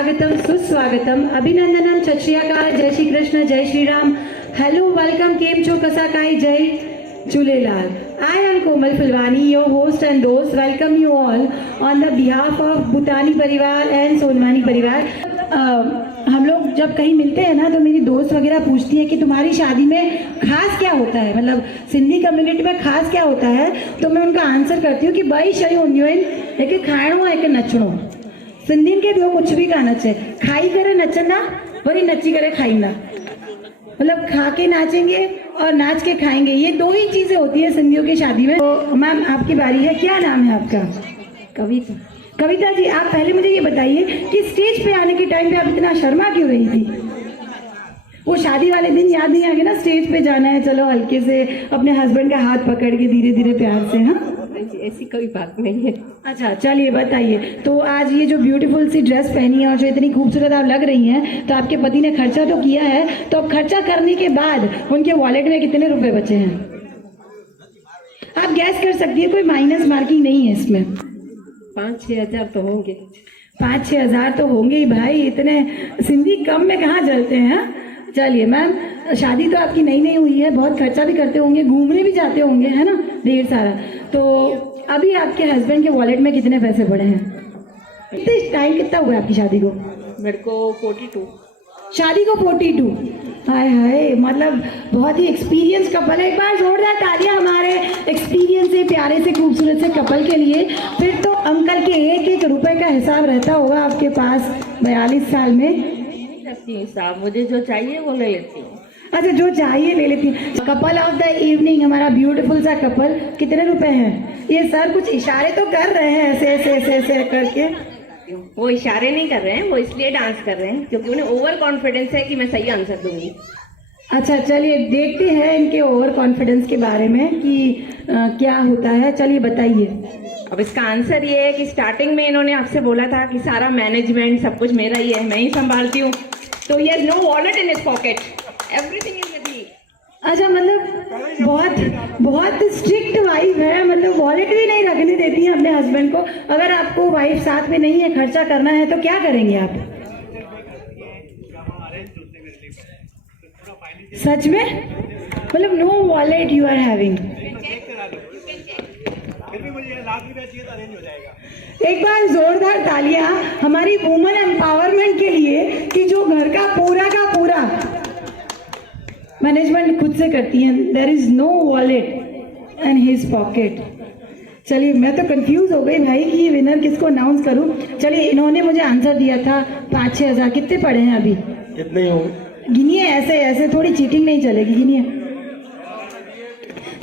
स्वागतम सुस्वागतम अभिनंदनम सत श्री अकाल जय श्री कृष्ण जय श्री राम हेलो वेलकम केम छो कसा काई जय Jhulelal I am Komal Filwani, your host and host. Welcome you all on the behalf of भूटानी परिवार and सोनवानी परिवार. हम लोग जब कहीं मिलते हैं ना तो मेरी दोस्त वगैरह पूछती है कि तुम्हारी शादी में खास क्या होता है, मतलब सिंधी कम्युनिटी में खास क्या होता है. तो मैं उनका आंसर करती हूँ कि ॿई शयूं हूंदियूं आहिनि, हिकु खाइणो हिकु नचणो. सिंधियुनि खे ॿियो कुझु बि कान अचे, खाई करे नचंदा वरी नची करे खाईंदा, मतलब खा के नाचेंगे और नाच के खाएंगे. ये दो ही चीजें होती है सिंधियों की शादी में. तो मैम आपकी बारी है. क्या नाम है आपका? कविता. कविता जी, आप पहले मुझे ये बताइए कि स्टेज पे आने के टाइम पे आप इतना शर्मा क्यों रही थी? वो शादी वाले दिन याद नहीं आ गया ना, स्टेज पे जाना है, चलो हल्के से अपने हस्बैंड का हाथ पकड़ के धीरे धीरे प्यार से. हाँ, ऐसी कोई बात नहीं है. अच्छा चलिए बताइए. तो आज ये जो ब्यूटीफुल सी ड्रेस पहनी है और जो इतनी खूबसूरत आप लग रही हैं, तो आपके पति ने खर्चा तो किया है, तो अब खर्चा करने के बाद उनके वॉलेट में कितने रुपए बचे हैं? आप गैस कर सकती है, कोई माइनस मार्किंग नहीं है इसमें. 5-6 हज़ार तो होंगे. 5-6 हज़ार तो होंगे ही भाई, इतने सिंधी कम में कहाँ जलते हैं. चलिए मैम, शादी तो आपकी नई नई हुई है, बहुत खर्चा भी करते होंगे, घूमने भी जाते होंगे, है ना, ढेर सारा. तो अभी आपके हस्बैंड के वॉलेट में कितने पैसे पड़े हैं? कितने टाइम कितना हुआ आपकी शादी को? मेरे को 42. शादी को 42. हाय हाय, मतलब बहुत ही एक्सपीरियंस कपल है. एक बार जोरदार तालियां हमारे एक्सपीरियंस से प्यारे से खूबसूरत से कपल के लिए. फिर तो अंकल के एक एक रुपए का हिसाब रहता होगा आपके पास 42 साल में. हिसाब मुझे जो चाहिए वो ले लेती हूँ. अच्छा, जो चाहिए ले लेती हैं. कपल ऑफ द इवनिंग, हमारा ब्यूटीफुल सा कपल. कितने रुपए हैं? ये सर कुछ इशारे तो कर रहे हैं ऐसे ऐसे ऐसे ऐसे करके. वो इशारे नहीं कर रहे हैं, वो इसलिए डांस कर रहे हैं क्योंकि उन्हें ओवर कॉन्फिडेंस है कि मैं सही आंसर दूंगी. अच्छा चलिए देखते हैं इनके ओवर कॉन्फिडेंस के बारे में कि क्या होता है. चलिए बताइए. अब इसका आंसर ये है कि स्टार्टिंग में इन्होंने आपसे बोला था कि सारा मैनेजमेंट सब कुछ मेरा ही है, मैं ही संभालती हूँ. तो ये no wallet in his pocket, everything is with me. अच्छा, मतलब बहुत बहुत स्ट्रिक्ट वाइफ है, मतलब वॉलेट भी नहीं रखने देती है अपने हस्बैंड को. अगर आपको वाइफ साथ में नहीं है, खर्चा करना है, तो क्या करेंगे आप? सच में, मतलब no wallet you are having. एक बार जोरदार तालियां हमारी वुमेन एम्पावरमेंट के लिए कि जो घर का पूरा मैनेजमेंट खुद से करती हैं. There is no wallet in his pocket. चलिए, मैं तो कंफ्यूज हो गई भाई कि विनर किसको अनाउंस करूं. चलिए, इन्होंने मुझे आंसर दिया था 5-6 हज़ार. कितने पड़े हैं अभी? कितने होंगे? गिनिए, ऐसे ऐसे थोड़ी चीटिंग नहीं चलेगी, गिनिए.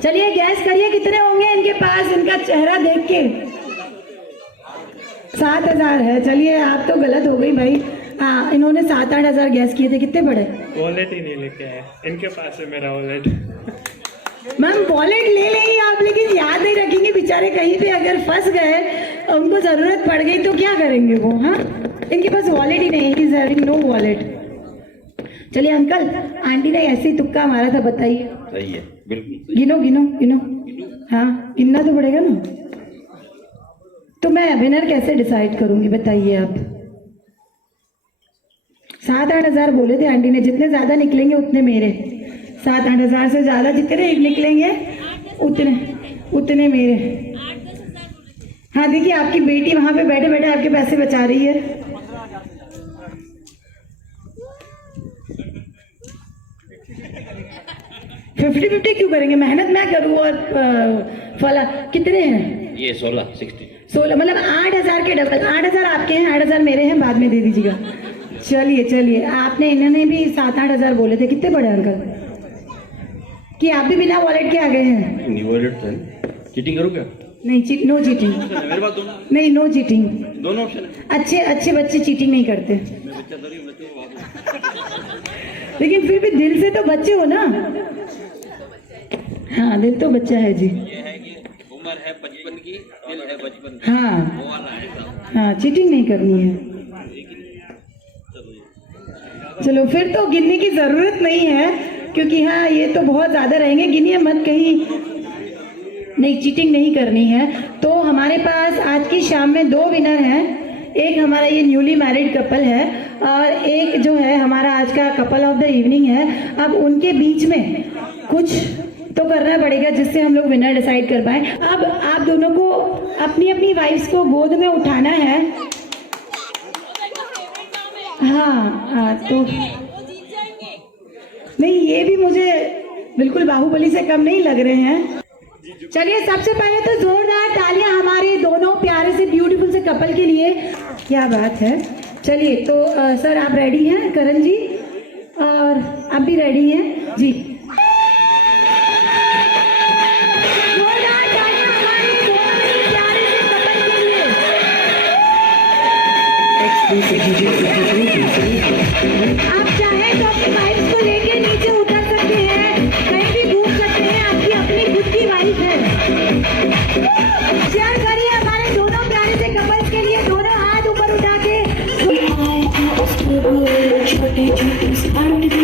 चलिए गैस करिए कितने होंगे इनके पास, इनका चेहरा देख के. 7 हज़ार है. चलिए, आप तो गलत हो गई भाई. हाँ, इन्होंने 7-8 हज़ार गैस किए थे. कितने पड़े? वॉलेट ही नहीं लेके आए, इनके पास है मेरा वॉलेट. मैम वॉलेट ले लेंगी आप, लेकिन याद नहीं रखेंगे. बेचारे कहीं पे अगर फंस गए, उनको जरूरत पड़ गई तो क्या करेंगे वो. हाँ, इनके पास वॉलेट ही नहीं, इज हैविंग नो वॉलेट. चलिए अंकल, आंटी ने ऐसे ही तुक्का मारा था, बताइए. सही है, बिल्कुल. गिनो गिनो गिनो. हाँ, गिनना तो पड़ेगा ना. तो मैं विनर कैसे डिसाइड करूंगी, बताइए आप. 7-8 हज़ार बोले थे आंटी ने, जितने ज्यादा निकलेंगे उतने मेरे. 7-8 हज़ार से ज्यादा जितने निकलेंगे उतने मेरे. हाँ देखिए, आपकी बेटी वहां पे बैठे बैठे आपके पैसे बचा रही है. फिफ्टी 50 क्यों करेंगे? मेहनत मैं करूँ और फला. कितने हैं ये? 16 मतलब 8 हज़ार के डबल. 8 हज़ार आपके हैं, 8 हज़ार मेरे हैं, बाद में दे दीजिएगा. चलिए, आपने इन्होंने भी 7-8 हज़ार बोले थे. कितने पड़े अंकल? कि आप भी बिना वॉलेट के आ गए हैं? नहीं, वॉलेट है. चीटिंग करूँ क्या? नहीं, नो चीटिंग. मेरे पास दोनों. नहीं, नो चीटिंग. दोनों ऑप्शन है. अच्छे बच्चे चीटिंग नहीं करते. लेकिन फिर भी दिल से तो बच्चे हो ना. हाँ, दिल तो बच्चा है जी. ये है कि उम्र है 55 की, दिल है बचपन का. हाँ, चीटिंग नहीं करनी है. चलो, फिर तो गिनने की जरूरत नहीं है, क्योंकि हाँ ये तो बहुत ज्यादा रहेंगे. गिनिए मत कहीं. नहीं, चीटिंग नहीं करनी है. तो हमारे पास आज की शाम में 2 विनर हैं. एक हमारा ये न्यूली मैरिड कपल है और एक जो है हमारा आज का कपल ऑफ द इवनिंग है। अब उनके बीच में कुछ तो करना पड़ेगा जिससे हम लोग विनर डिसाइड कर पाए। अब आप दोनों को अपनी अपनी वाइफ्स को गोद में उठाना है। हाँ तो नहीं, ये भी मुझे बिल्कुल बाहुबली से कम नहीं लग रहे हैं। चलिए सबसे पहले तो जोरदार तालियां हमारे दोनों प्यारे से ब्यूटीफुल से कपल के लिए। क्या बात है। चलिए तो सर आप रेडी हैं, करण जी, और आप भी रेडी हैं जी। जोरदार तालियां हमारे दोनों ही प्यारे से कपल के लिए। आप चाहें तो अपनी वाइफ को लेके नीचे उतर सकते हैं, कहीं भी घूम सकते हैं, आपकी अपनी खुद की वाइफ है। शेयर करिए हमारे दोनों प्यारे से कपल्स के लिए, दोनों हाथ ऊपर उठा के। छोटे छोटे